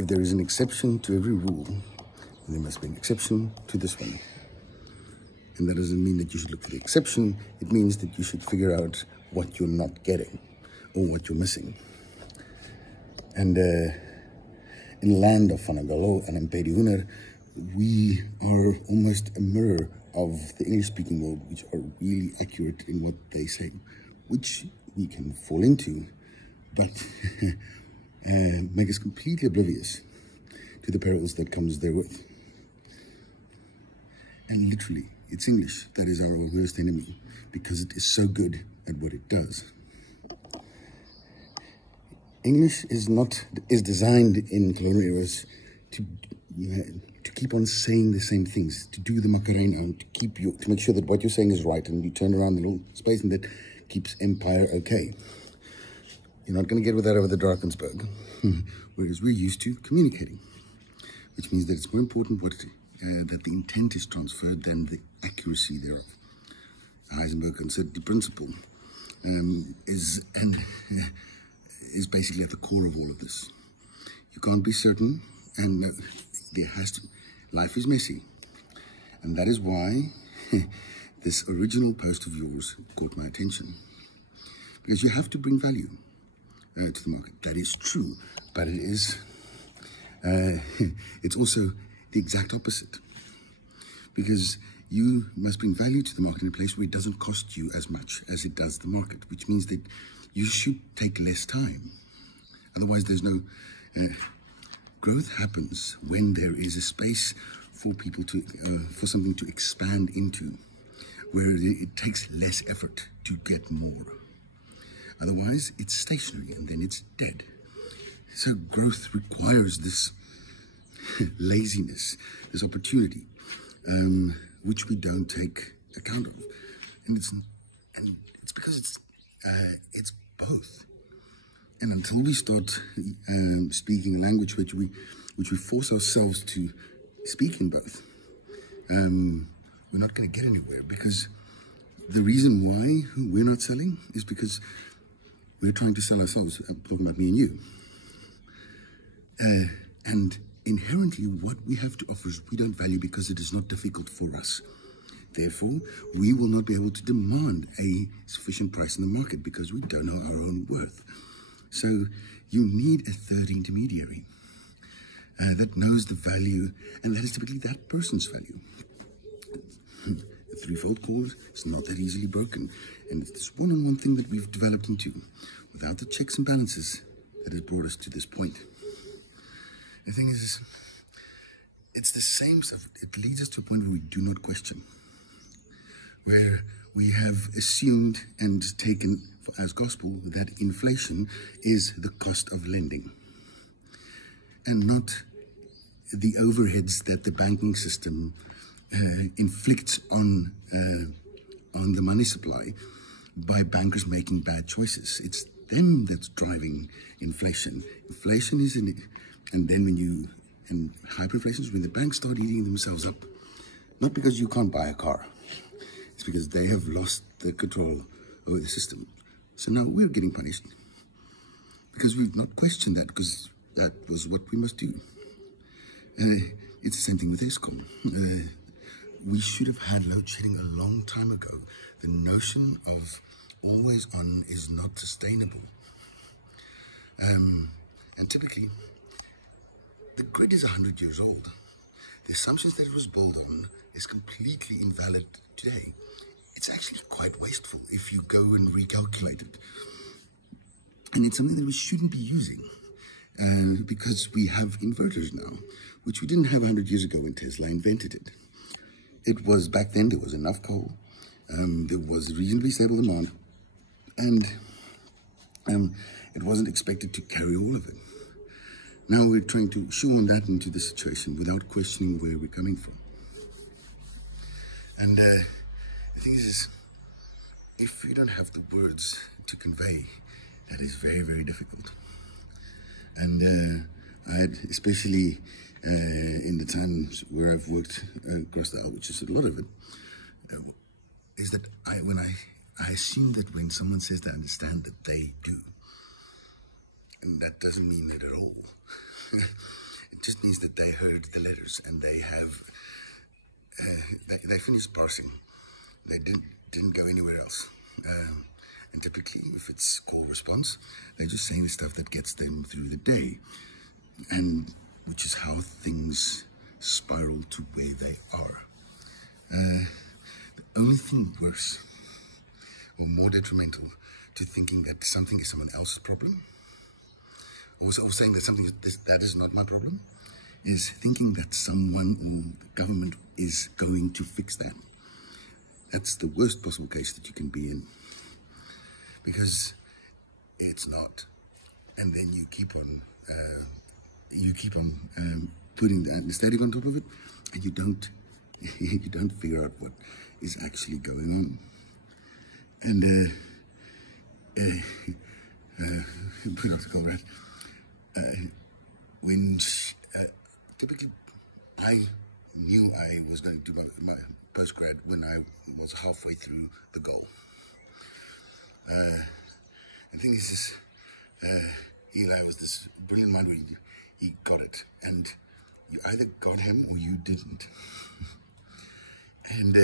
if there is an exception to every rule, then there must be an exception to this one. And that doesn't mean that you should look for the exception. It means that you should figure out what you're not getting or what you're missing. And in the land of Vanagalo and Mmpeh, we are almost a mirror of the English-speaking world, which are really accurate in what they say, which we can fall into, but make us completely oblivious to the perils that comes therewith. And literally, it's English that is our worst enemy, because it is so good at what it does. English is designed in colonial eras to keep on saying the same things, to do the Macarena, and to make sure that what you're saying is right, and you turn around the little space, and that keeps empire okay. You're not going to get with that over the Drakensberg, whereas we're used to communicating, which means that it's more important that the intent is transferred than the accuracy thereof. Heisenberg considered the principle is basically at the core of all of this. You can't be certain, and life is messy. And that is why this original post of yours caught my attention. Because you have to bring value to the market. That is true, but it is, it's also the exact opposite. Because you must bring value to the market in a place where it doesn't cost you as much as it does the market, which means that you should take less time. Otherwise, there's no growth happens when there is a space for people to, for something to expand into, where it takes less effort to get more. Otherwise, it's stationary and then it's dead. So growth requires this laziness, this opportunity, which we don't take account of. And it's because it's both. And until we start speaking a language which we force ourselves to speak in both, we're not going to get anywhere. Because the reason why we're not selling is because we're trying to sell ourselves. I'm talking about me and you. And inherently, what we have to offer is we don't value because it is not difficult for us. Therefore, we will not be able to demand a sufficient price in the market because we don't know our own worth. So you need a third intermediary that knows the value, and that is typically that person's value. The threefold cord is not that easily broken, and it's this one-on-one thing that we've developed into without the checks and balances that has brought us to this point. The thing is, it's the same stuff. It leads us to a point where we do not question, where we have assumed and taken as gospel that inflation is the cost of lending and not the overheads that the banking system inflicts on the money supply by bankers making bad choices. It's them that's driving inflation. Inflation is in it. And then and hyperinflation is when the banks start eating themselves up. Not because you can't buy a car. It's because they have lost the control over the system. So now we're getting punished because we've not questioned that, because that was what we must do. It's the same thing with Ccome. We should have had load shedding a long time ago. The notion of always on is not sustainable. And typically, the grid is 100 years old. The assumptions that it was built on is completely invalid today. It's actually quite wasteful if you go and recalculate it. And it's something that we shouldn't be using because we have inverters now, which we didn't have 100 years ago when Tesla invented it. It was, back then, there was enough coal, there was reasonably stable demand, and it wasn't expected to carry all of it. Now we're trying to shoehorn that into the situation without questioning where we're coming from. And the thing is, if you don't have the words to convey, that is very, very difficult. And I had, especially in the times where I've worked across the aisle, which is a lot of it, is that I assume that when someone says they understand, that they do. And that doesn't mean that at all. just means that they heard the letters and they have, they finished parsing. They didn't go anywhere else. And typically, if it's call response, they're just saying the stuff that gets them through the day, and which is how things spiral to where they are. The only thing worse or more detrimental to thinking that something is someone else's problem, or saying that something that is not my problem, is thinking that someone or the government is going to fix that. That's the worst possible case that you can be in, because it's not. And then you keep on putting the anesthetic on top of it, and you don't figure out what is actually going on. And put out the call, right? Typically, I knew I was going to do my postgrad when I was halfway through the goal. The thing is, Eli was this brilliant mind where he got it, and you either got him or you didn't. And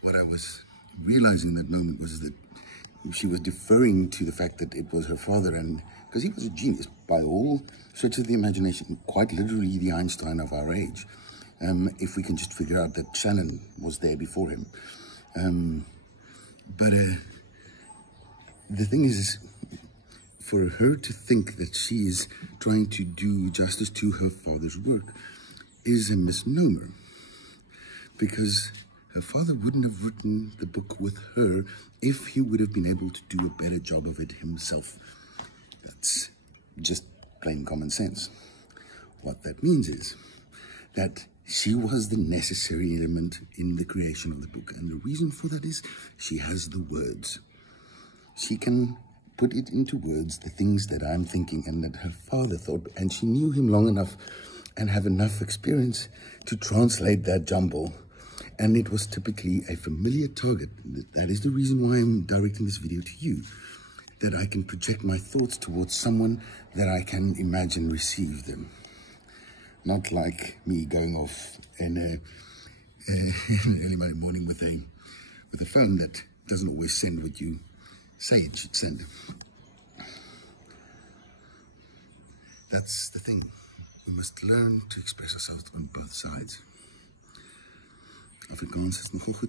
what I was realizing in that moment was that she was deferring to the fact that it was her father, and because he was a genius by all stretches of the imagination, quite literally the Einstein of our age. If we can just figure out that Shannon was there before him. But the thing is, for her to think that she is trying to do justice to her father's work is a misnomer, because her father wouldn't have written the book with her if he would have been able to do a better job of it himself. That's just plain common sense. What that means is that she was the necessary element in the creation of the book, and the reason for that is she has the words. She can put it into words, the things that I'm thinking and that her father thought, and she knew him long enough and have enough experience to translate that jumble. And it was typically a familiar target. That is the reason why I'm directing this video to you, that I can project my thoughts towards someone that I can imagine receive them. Not like me going off in an early Monday morning with a phone that doesn't always send what you say it should send. That's the thing. We must learn to express ourselves on both sides. Afrikaans is nogal goed.